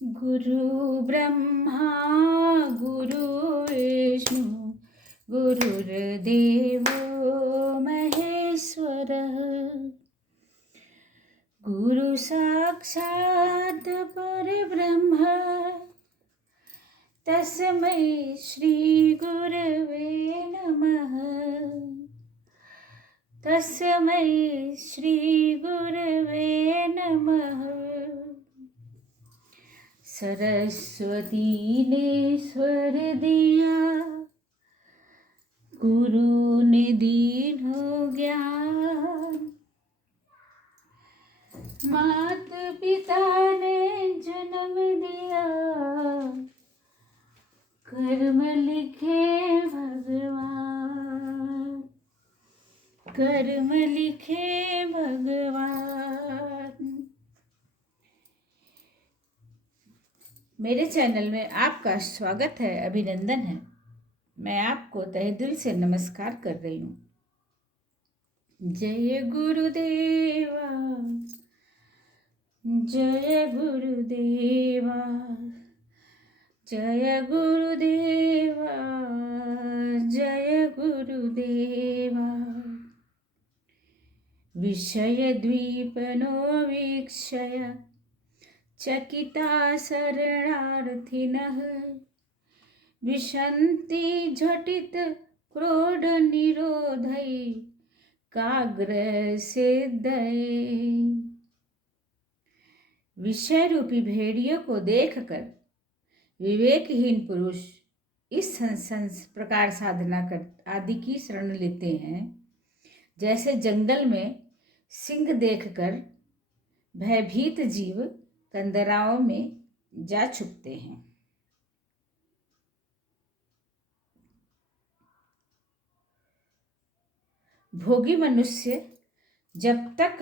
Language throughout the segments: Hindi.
गुरु ब्रह्मा गुरु विष्णु गुरुर्देवो महेश्वरः गुरु साक्षात् परब्रह्म तस्मै श्री गुरवे नमः। तस्मै श्री गुरवे नमः। सरस्वती ने स्वर दिया, गुरु ने दीनो ज्ञान, मात पिता ने जन्म दिया, कर्म लिखे भगवान, कर्म लिखे भगवान। मेरे चैनल में आपका स्वागत है, अभिनंदन है। मैं आपको तहे दिल से नमस्कार कर रही हूँ। जय गुरुदेवा, जय गुरुदेवा, जय गुरुदेवा, जय गुरुदेवा। विषय द्वीपनो वीक्षय चकिता शरणार्थिनः विशन्ति झटित क्रोध निरोधै काग्र सिद्धये। विषय रूपी भेड़ियों को देखकर विवेकहीन पुरुष इस प्रकार साधना कर आदि की शरण लेते हैं, जैसे जंगल में सिंह देखकर भयभीत जीव कंदराओं में जा छुपते हैं। भोगी मनुष्य जब तक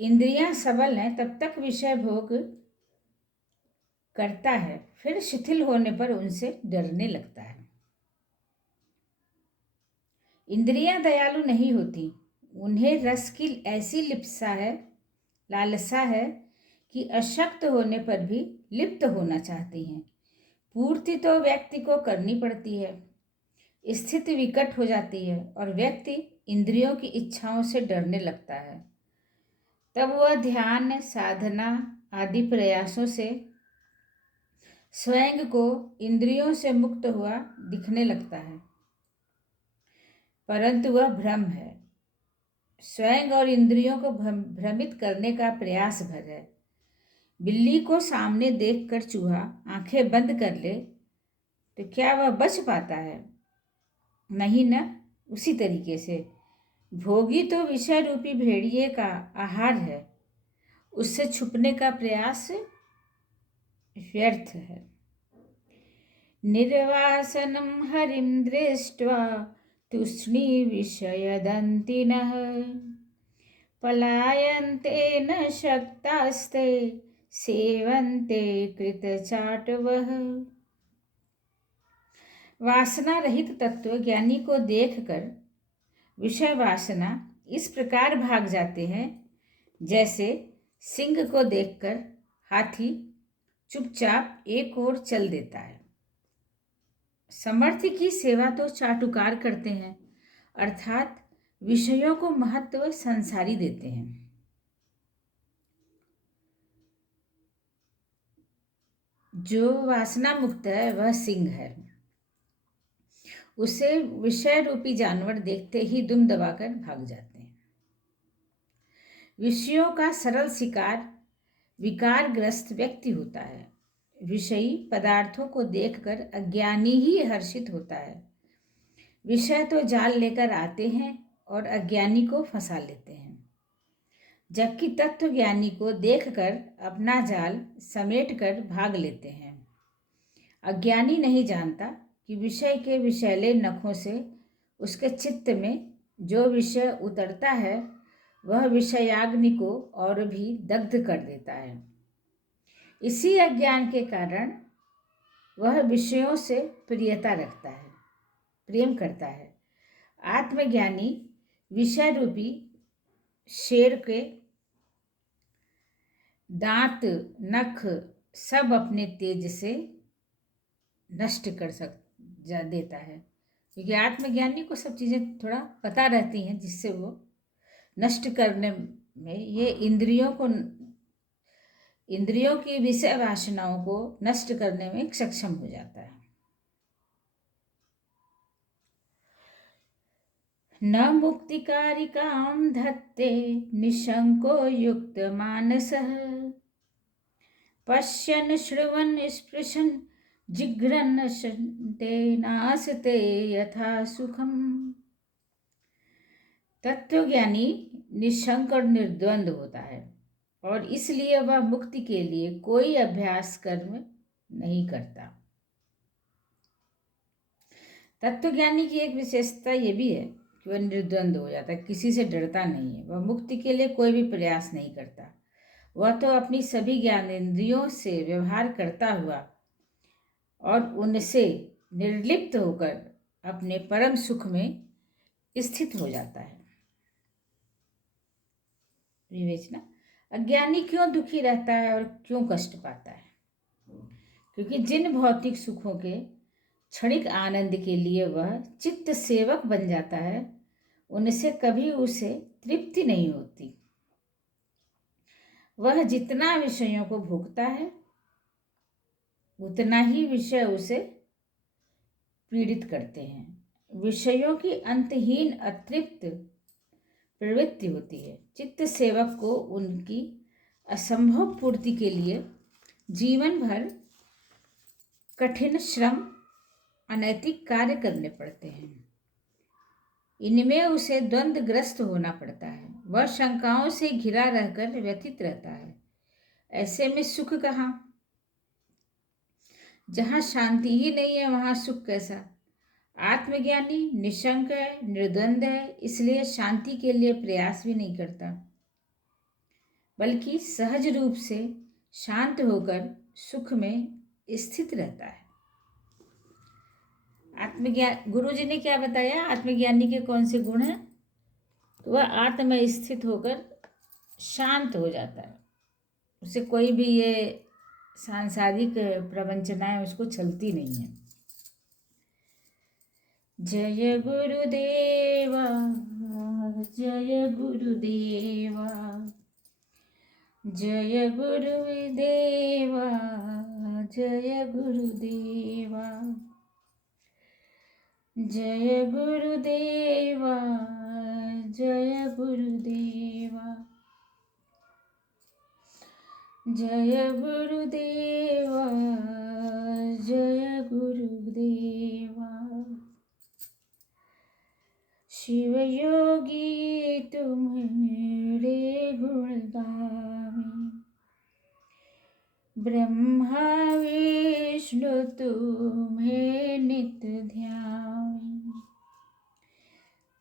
इंद्रियां सबल हैं तब तक विषय भोग करता है, फिर शिथिल होने पर उनसे डरने लगता है। इंद्रियां दयालु नहीं होती, उन्हें रस की ऐसी लालसा है कि अशक्त होने पर भी लिप्त होना चाहती हैं। पूर्ति तो व्यक्ति को करनी पड़ती है, स्थिति विकट हो जाती है और व्यक्ति इंद्रियों की इच्छाओं से डरने लगता है। तब वह ध्यान, साधना आदि प्रयासों से स्वयं को इंद्रियों से मुक्त हुआ दिखने लगता है, परंतु वह भ्रम है। स्वयं और इंद्रियों को भ्रमित करने का प्रयास भर है। बिल्ली को सामने देखकर चूहा आंखें बंद कर ले तो क्या वह बच पाता है? नहीं न। उसी तरीके से भोगी तो विषय रूपी भेड़िए का आहार है, उससे छुपने का प्रयास व्यर्थ है। निर्वासनं हरिं दृष्ट्वा तूष्णी विषयदन्तिनः पलायन्ते न शक्तास्ते सेवन्ते कृतचाटवः। वासना रहित तत्व ज्ञानी को देखकर विषय वासना इस प्रकार भाग जाते हैं, जैसे सिंह को देखकर हाथी चुपचाप एक ओर चल देता है। समर्थ की सेवा तो चाटुकार करते हैं, अर्थात विषयों को महत्व संसारी देते हैं। जो वासना मुक्त है वह सिंह है। उसे विषय रूपी जानवर देखते ही दुम दबाकर भाग जाते हैं। विषयों का सरल शिकार विकारग्रस्त व्यक्ति होता है। विषयी पदार्थों को देखकर अज्ञानी ही हर्षित होता है। विषय तो जाल लेकर आते हैं और अज्ञानी को फंसा लेते हैं, जबकि तत्व ज्ञानी को देखकर अपना जाल समेटकर भाग लेते हैं। अज्ञानी नहीं जानता कि विषय के विषैले नखों से उसके चित्त में जो विषय उतरता है वह विषयाग्नि को और भी दग्ध कर देता है। इसी अज्ञान के कारण वह विषयों से प्रियता रखता है, प्रेम करता है। आत्मज्ञानी विषय रूपी शेर के दांत, नख सब अपने तेज से नष्ट कर देता है, क्योंकि आत्मज्ञानी को सब चीज़ें थोड़ा पता रहती हैं, जिससे वो नष्ट करने में ये इंद्रियों की विषय वासनाओं को नष्ट करने में सक्षम हो जाता है। न मुक्तिकारिकां धत्ते निशंको युक्त मानसः पश्यन् शृण्वन् स्पृशन् जिघ्रन् नासते यथा सुखम। तत्वज्ञानी निशंक और निर्द्वंद होता है और इसलिए वह मुक्ति के लिए कोई अभ्यास कर्म नहीं करता। तत्वज्ञानी की एक विशेषता ये भी है कि वह निर्द्वंद हो जाता है, किसी से डरता नहीं है, वह मुक्ति के लिए कोई भी प्रयास नहीं करता। वह तो अपनी सभी ज्ञानेंद्रियों से व्यवहार करता हुआ और उनसे निर्लिप्त होकर अपने परम सुख में स्थित हो जाता है। विवेचना: अज्ञानी क्यों दुखी रहता है और क्यों कष्ट पाता है? क्योंकि जिन भौतिक सुखों के क्षणिक आनंद के लिए वह चित्त सेवक बन जाता है, उनसे कभी उसे तृप्ति नहीं होती। वह जितना विषयों को भोगता है उतना ही विषय उसे पीड़ित करते हैं। विषयों की अंतहीन अतृप्त प्रवृत्ति होती है। चित्त सेवक को उनकी असंभव पूर्ति के लिए जीवन भर कठिन श्रम, अनैतिक कार्य करने पड़ते हैं। इनमें उसे द्वंद्वग्रस्त होना पड़ता है। वह शंकाओं से घिरा रहकर व्यथित रहता है। ऐसे में सुख कहाँ? जहाँ शांति ही नहीं है वहाँ सुख कैसा? आत्मज्ञानी निशंक है, निर्द्वंद है, इसलिए शांति के लिए प्रयास भी नहीं करता, बल्कि सहज रूप से शांत होकर सुख में स्थित रहता है। आत्मज्ञान गुरु जी ने क्या बताया? आत्मज्ञानी के कौन से गुण हैं? तो वह आत्म में स्थित होकर शांत हो जाता है। उसे कोई भी ये सांसारिक प्रवंचनाएं उसको चलती नहीं है। जय गुरुदेवा, जय गुरुदेवा, जय गुरुदेवा, जय गुरुदेवा, जय गुरुदेवा, जय गुरुदेवा, जय गुरुदेवा, जय गुरुदेवा। शिव योगी तुम्हारे गुण गावे, ब्रह्मा विष्णु तुम्हें नित ध्यावे।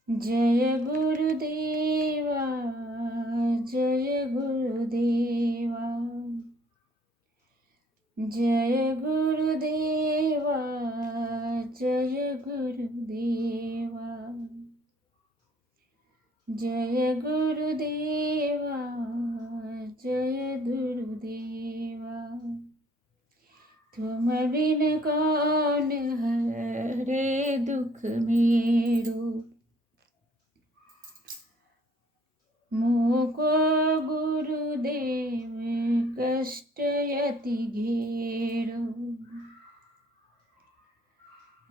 जय गुरुदेवा, जय गुरुदेवा, जय गुरुदेवा, जय गुरुदेवा, जय गुरुदेवा, जय गुरुदेवा। तुम बिन कौन हरे दुख मेरो, मोको गुरुदेव कष्ट यति घेरो।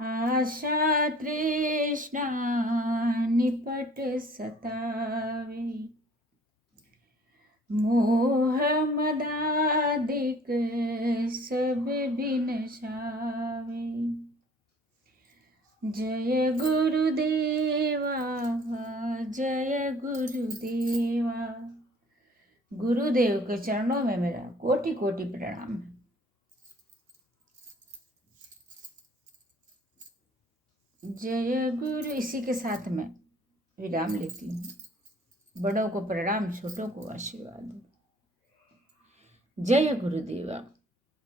आशा तृष्णा निपट सतावे, मोह मदादिक सब बिनसावे। जय गुरुदेवा, जय गुरुदेवा। गुरुदेव के चरणों में मेरा कोटि कोटि प्रणाम है। जय गुरु। इसी के साथ मैं विराम लेती हूँ। बड़ों को प्रणाम, छोटों को आशीर्वाद। जय गुरुदेवा।